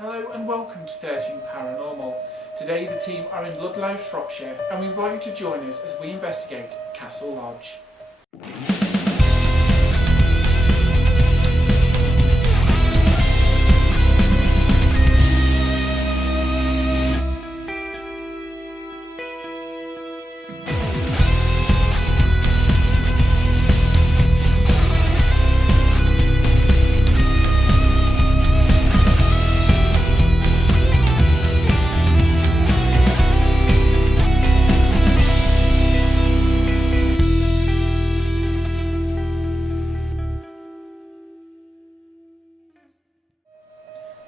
Hello and welcome to 13 Paranormal. Today the team are in Ludlow, Shropshire, and we invite you to join us as we investigate Castle Lodge.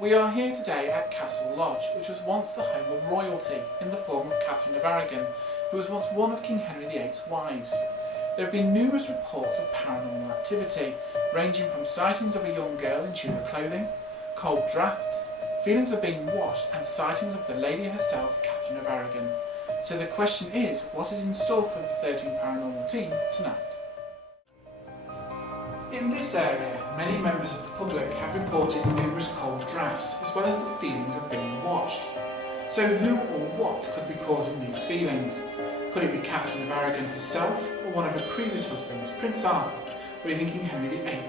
We are here today at Castle Lodge, which was once the home of royalty in the form of Catherine of Aragon, who was once one of King Henry VIII's wives. There have been numerous reports of paranormal activity, ranging from sightings of a young girl in Tudor clothing, cold drafts, feelings of being watched, and sightings of the lady herself, Catherine of Aragon. So the question is, what is in store for the 13 Paranormal team tonight? In this area, many members of the public have reported numerous cold drafts, as well as the feelings of being watched. So who or what could be causing these feelings? Could it be Catherine of Aragon herself, or one of her previous husbands, Prince Arthur, or even King Henry VIII,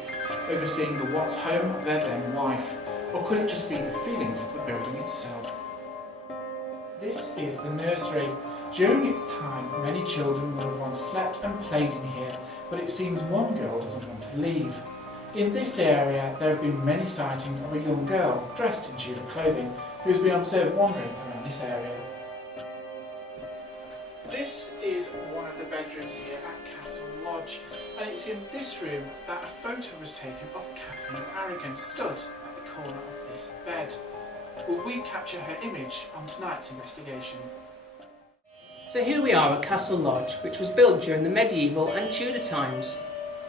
overseeing the Watts home of their then wife? Or could it just be the feelings of the building itself? This is the nursery. During its time, many children would have once slept and played in here, but it seems one girl doesn't want to leave. In this area, there have been many sightings of a young girl dressed in Tudor clothing who has been observed wandering around this area. This is one of the bedrooms here at Castle Lodge, and it's in this room that a photo was taken of Catherine of Aragon stood at the corner of this bed. Will we capture her image on tonight's investigation? So here we are at Castle Lodge, which was built during the medieval and Tudor times.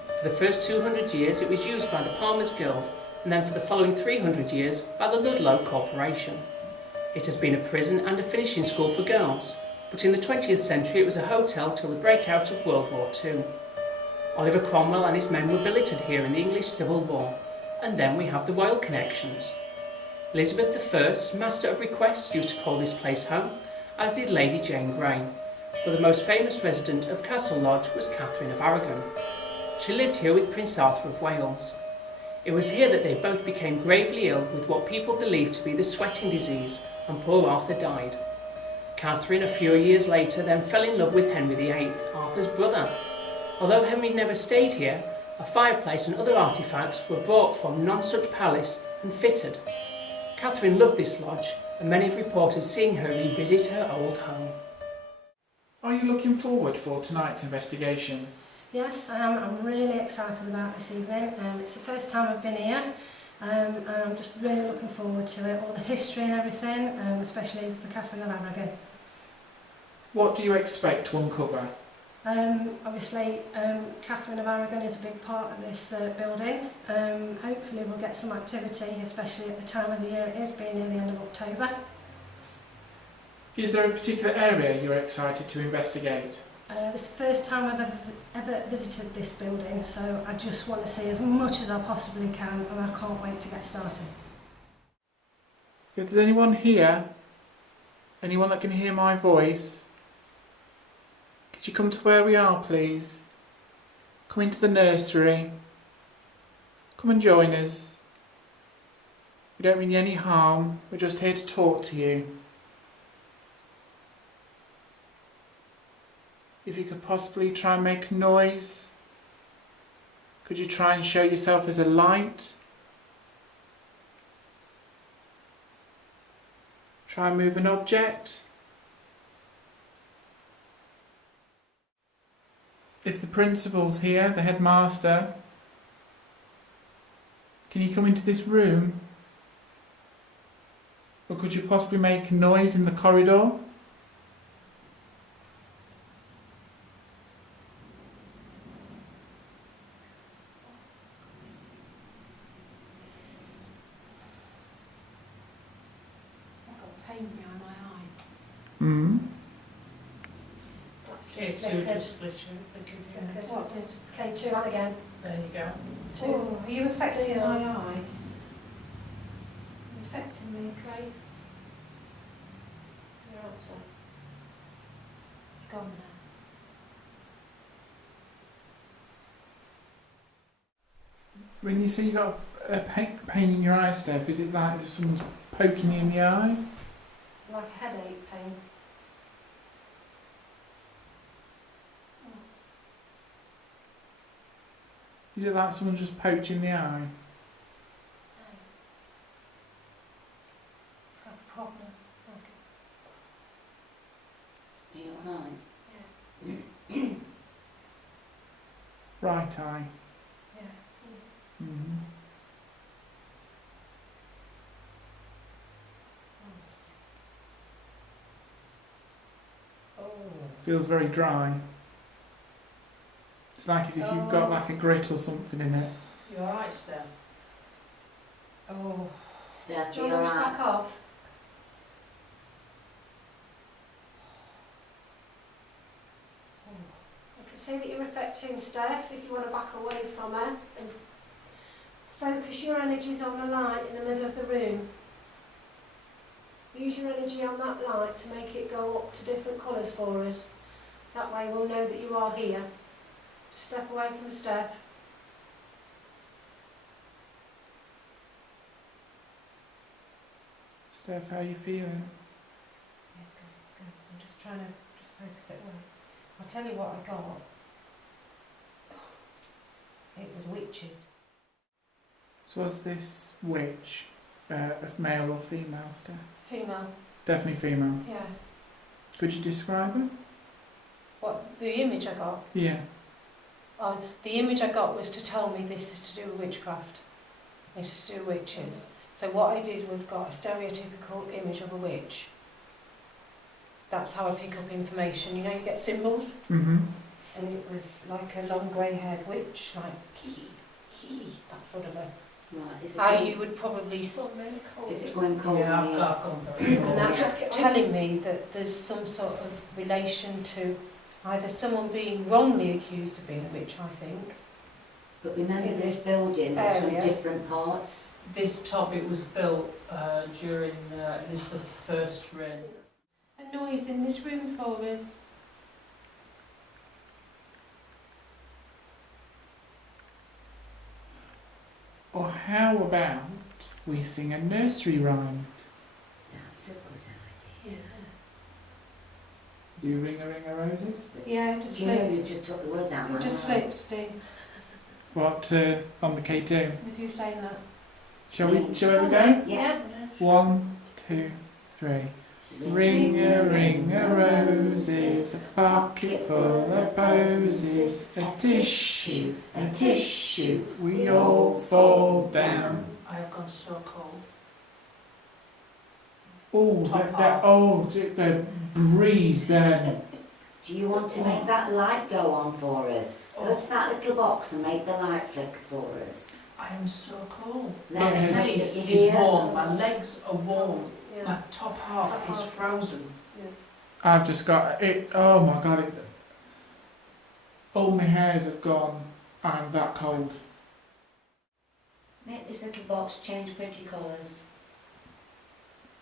For the first 200 years it was used by the Palmers Guild, and then for the following 300 years by the Ludlow Corporation. It has been a prison and a finishing school for girls, but in the 20th century it was a hotel till the breakout of World War II. Oliver Cromwell and his men were billeted here in the English Civil War, and then we have the royal connections. Elizabeth I, Master of Requests, used to call this place home, as did Lady Jane Grey, but the most famous resident of Castle Lodge was Catherine of Aragon. She lived here with Prince Arthur of Wales. It was here that they both became gravely ill with what people believed to be the sweating disease, and poor Arthur died. Catherine, a few years later, then fell in love with Henry VIII, Arthur's brother. Although Henry never stayed here, a fireplace and other artefacts were brought from Nonsuch Palace and fitted. Catherine loved this lodge, and many have reported seeing her revisit her old home. Are you looking forward for tonight's investigation? Yes, I am. I'm really excited about this evening. It's the first time I've been here, and I'm just really looking forward to it, all the history and everything, especially for Catherine of Aragon. What do you expect to uncover? Obviously, Catherine of Aragon is a big part of this building. Hopefully we'll get some activity, especially at the time of the year it is, being near the end of October. Is there a particular area you're excited to investigate? This is the first time I've ever visited this building, so I just want to see as much as I possibly can, and I can't wait to get started. If there's anyone here, anyone that can hear my voice, could you come to where we are, please? Come into the nursery. Come and join us. We don't mean you any harm, we're just here to talk to you. If you could possibly try and make a noise, could you try and show yourself as a light? Try and move an object. If the principal's here, the headmaster, can you come into this room? Or could you possibly make a noise in the corridor? I've got pain behind my eye. Hmm. K2 just flicker. What did K2 on again? There you go. Two. Are you affecting my eye? affecting me, Craig. You're right, sir. It's gone now. When you say you got a pain in your eye, Steph, is it like as if someone's poking you in the eye? It's like a headache pain. Is it like someone just poked you in the eye? It's like a problem. Are you alright? Yeah. Right eye. Yeah. Mm-hmm. Oh. Feels very dry. It's like as if you've got like a grit or something in it. You alright, Steph? Oh. Steph, Do are you you want to alright? back off? I can see that you're affecting Steph. If you want to back away from her and focus your energies on the light in the middle of the room. Use your energy on that light to make it go up to different colours for us. That way we'll know that you are here. Just step away from Steph. Steph, how are you feeling? Yeah, it's good, it's good. I'm just trying to focus it away. I'll tell you what I got. It was witches. So was this witch of male or female, Steph? Female. Definitely female. Yeah. Could you describe her? What, the image I got? Yeah. The image I got was to tell me this is to do with witchcraft. This is to do with witches. So what I did was got a stereotypical image of a witch. That's how I pick up information. You know, you get symbols, Mm-hmm. and it was like a long grey-haired witch, like that sort of a. Right, is it How when- you would probably. Is it when cold Yeah, in I've here? gone through it. And that's telling me that there's some sort of relation to either someone being wrongly accused of being a witch, I think. But remember in this this building is from area. different parts. This top, it was built during Elizabeth I's reign. A noise in this room for us. Or how about we sing a nursery rhyme? That's a good idea. Do you ring a roses? Yeah, just Do you know flicked. you just took the words out of my Just mouth? flicked, Dean, What, on the K2? with you saying that. Shall we go? Yeah. 1, 2, 3. Ring a roses, a bucket full of posies, a tissue, a tissue. we all fall down. I have gone so cold. Oh, Top the breeze then. Do you want to make that light go on for us? Go to that little box and make the light flicker for us. I am so cold. Let's My see face it is here. warm, my legs are warm, Yeah. my top half is frozen. I've just got it. Oh my god! All my hairs have gone. I'm that cold. Make this little box change pretty colours.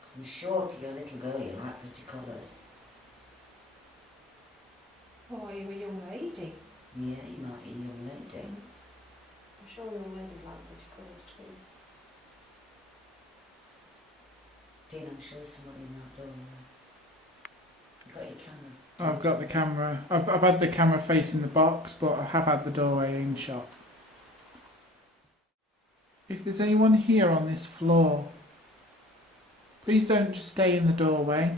Because I'm sure if you're a little girl you like pretty colours. Oh, are you a young lady? Yeah, you might be a young lady. I'm sure young ladies like pretty colours too. Dean, I'm sure somebody in that door. You got your camera? I've got the camera. I've had the camera facing the box, but I have had the doorway in shot. If there's anyone here on this floor, please don't just stay in the doorway.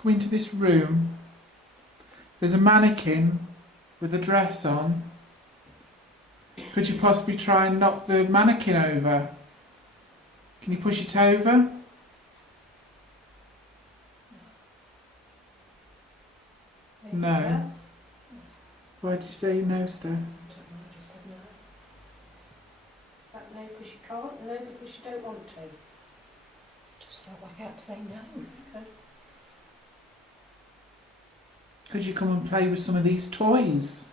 Come into this room. There's a mannequin with a dress on. Could you possibly try and knock the mannequin over? Can you push it over? Anything No. else? Why'd you say no, Steph? I don't know, I just said no. Is that no because you can't? No because you don't want to? Just felt like I had to say no. Okay. Could you come and play with some of these toys?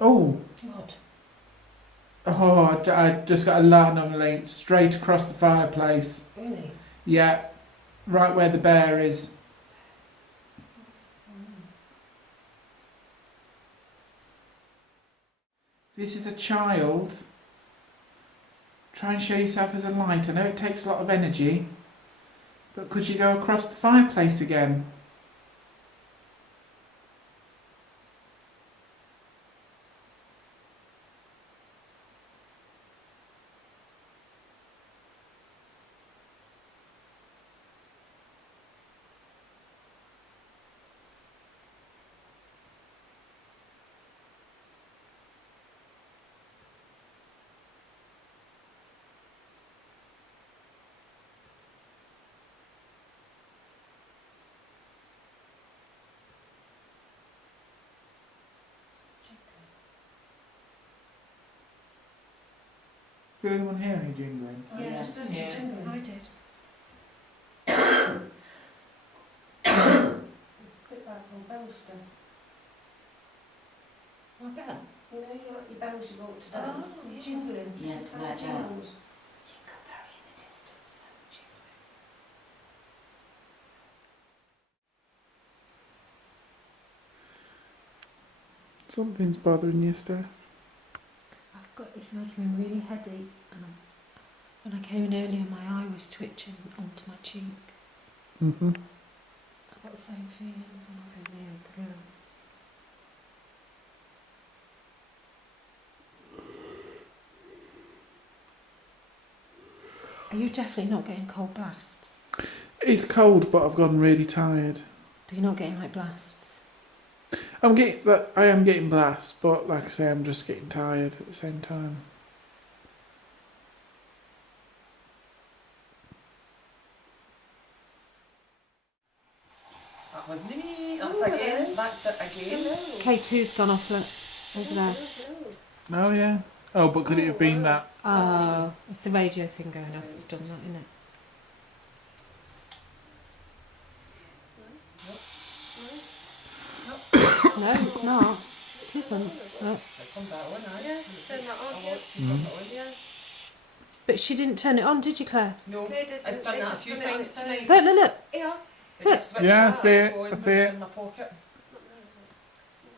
Oh, What? a Oh, I just got a light anomaly straight across the fireplace. Really? Yeah, right where the bear is. This is a child. Try and show yourself as a light. I know it takes a lot of energy, but could you go across the fireplace again? Did anyone hear any jingling? Yeah, just done Yeah. some jingling. I did. Bit like from Bellston. My bell? You know, your bells you bought today? Oh, You're jingling. Yeah, Like like that. jingles. Jingle very in the distance, though, jingle. Something's bothering you, Steph. It's making me really heady, and when I came in earlier, my eye was twitching onto my cheek. Mm-hmm. I got the same feelings when I was in there with the girl. Are you definitely not getting cold blasts? It's cold, but I've gone really tired. But you're not getting like blasts? I am getting blasts, but like I say, I'm just getting tired at the same time. That wasn't me. That's again. That's it again. K2's gone off, look, over there. Oh yeah. Oh, but could it have been that? Oh, it's the radio thing going off that's done that, isn't it? No, it's not. It isn't. Look. I turned that on, aye. Yeah, turn that on, I yeah. want to turn it on. Yeah. But she didn't turn it on, did you, Claire? No, They did- it's they done that a just few done it on times its own. tonight. Look, look, look. Yeah. It just switches Yeah, I back see and it, forward I when see it's it. in my pocket.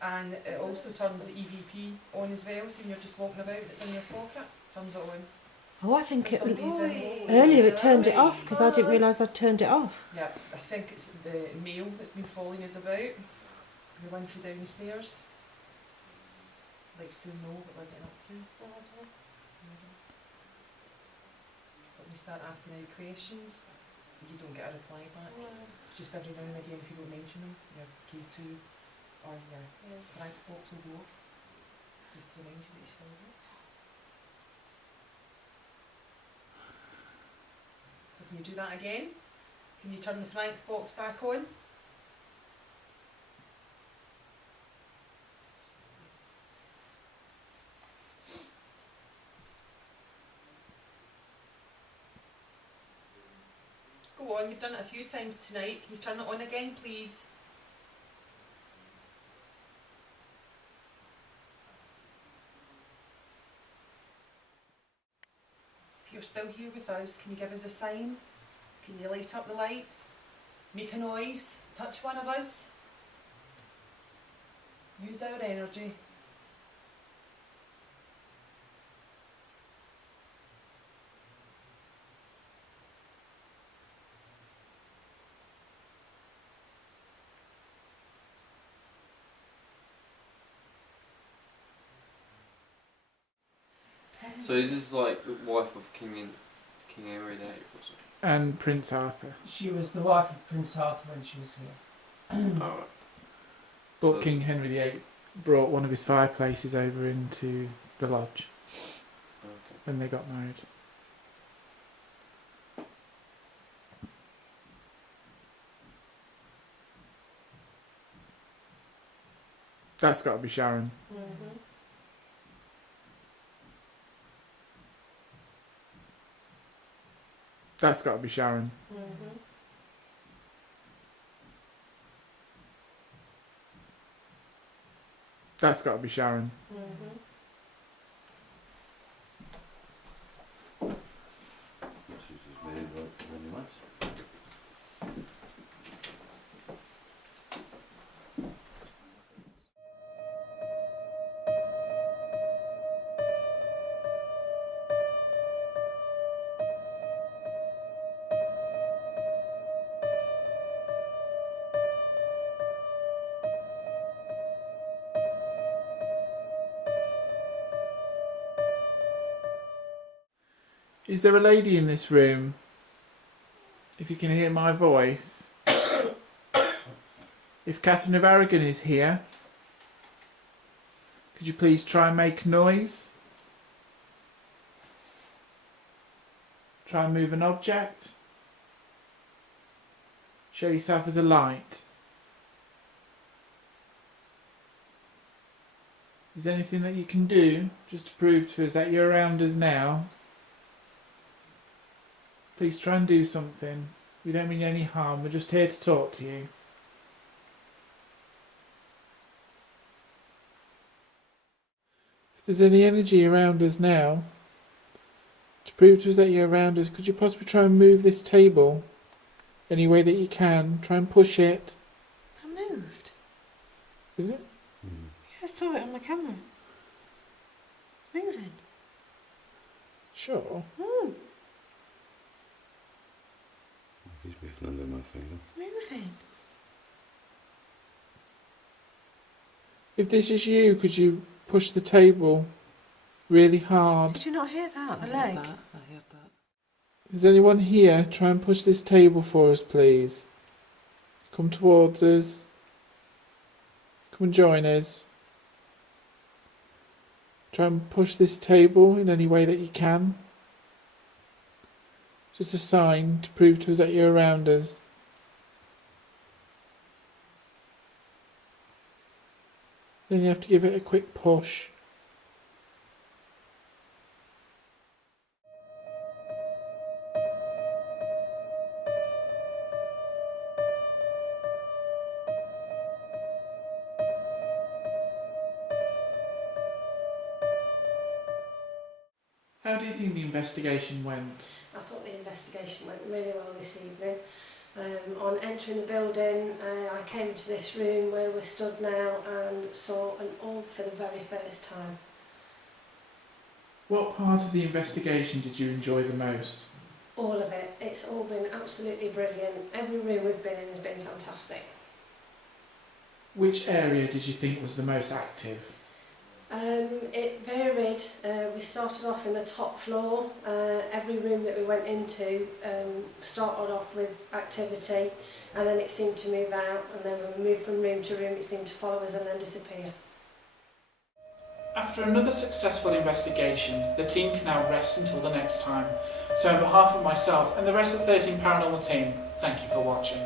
And it also turns the EVP on as well, so when you're just walking about, it's in your pocket, turns it on. Oh, I think For it... some reason. Earlier it turned it off, because I didn't realise I'd turned it off. Yeah, I think it's the mail that's been following us about. The one for downstairs. Likes to know what we're getting up to. So it is. But when you start asking any questions, you don't get a reply back. Just every now and again, if you don't mention them, your K2 or your flags box will go off. Just to remind you that you're still there. So can you do that again? Can you turn the flanks box back on? Go on, you've done it a few times tonight. Can you turn it on again, please? If you're still here with us, can you give us a sign? Can you light up the lights? Make a noise? Touch one of us? Use our energy. So is this like the wife of King Henry VIII or something? And Prince Arthur. She was the wife of Prince Arthur when she was here. Alright. But So- King Henry VIII brought one of his fireplaces over into the lodge Okay. when they got married. That's got to be Sharon. That's got to be Sharon. That's got to be Sharon. Is there a lady in this room? If you can hear my voice. If Catherine of Aragon is here, could you please try and make a noise? Try and move an object. Show yourself as a light. Is there anything that you can do just to prove to us that you're around us now? Please try and do something. We don't mean any harm, we're just here to talk to you. If there's any energy around us now, to prove to us that you're around us, could you possibly try and move this table any way that you can? Try and push it. I moved. Is it? Yeah, I saw it on my camera. It's moving. Sure. He's moving under my finger. It's moving. If this is you, could you push the table really hard? Did you not hear that? The leg? I heard that. Is anyone here? Try and push this table for us, please. Come towards us. Come and join us. Try and push this table in any way that you can. Just a sign to prove to us that you're around us. Then you have to give it a quick push. How do you think the investigation went? I thought the investigation went really well this evening. On entering the building, I came to this room where we're stood now and saw an orb for the very first time. What part of the investigation did you enjoy the most? All of it. It's all been absolutely brilliant. Every room we've been in has been fantastic. Which area did you think was the most active? It varied. We started off in the top floor. Every room that we went into started off with activity, and then it seemed to move out, and then when we moved from room to room it seemed to follow us and then disappear. After another successful investigation, the team can now rest until the next time. So on behalf of myself and the rest of the 13 Paranormal team, thank you for watching.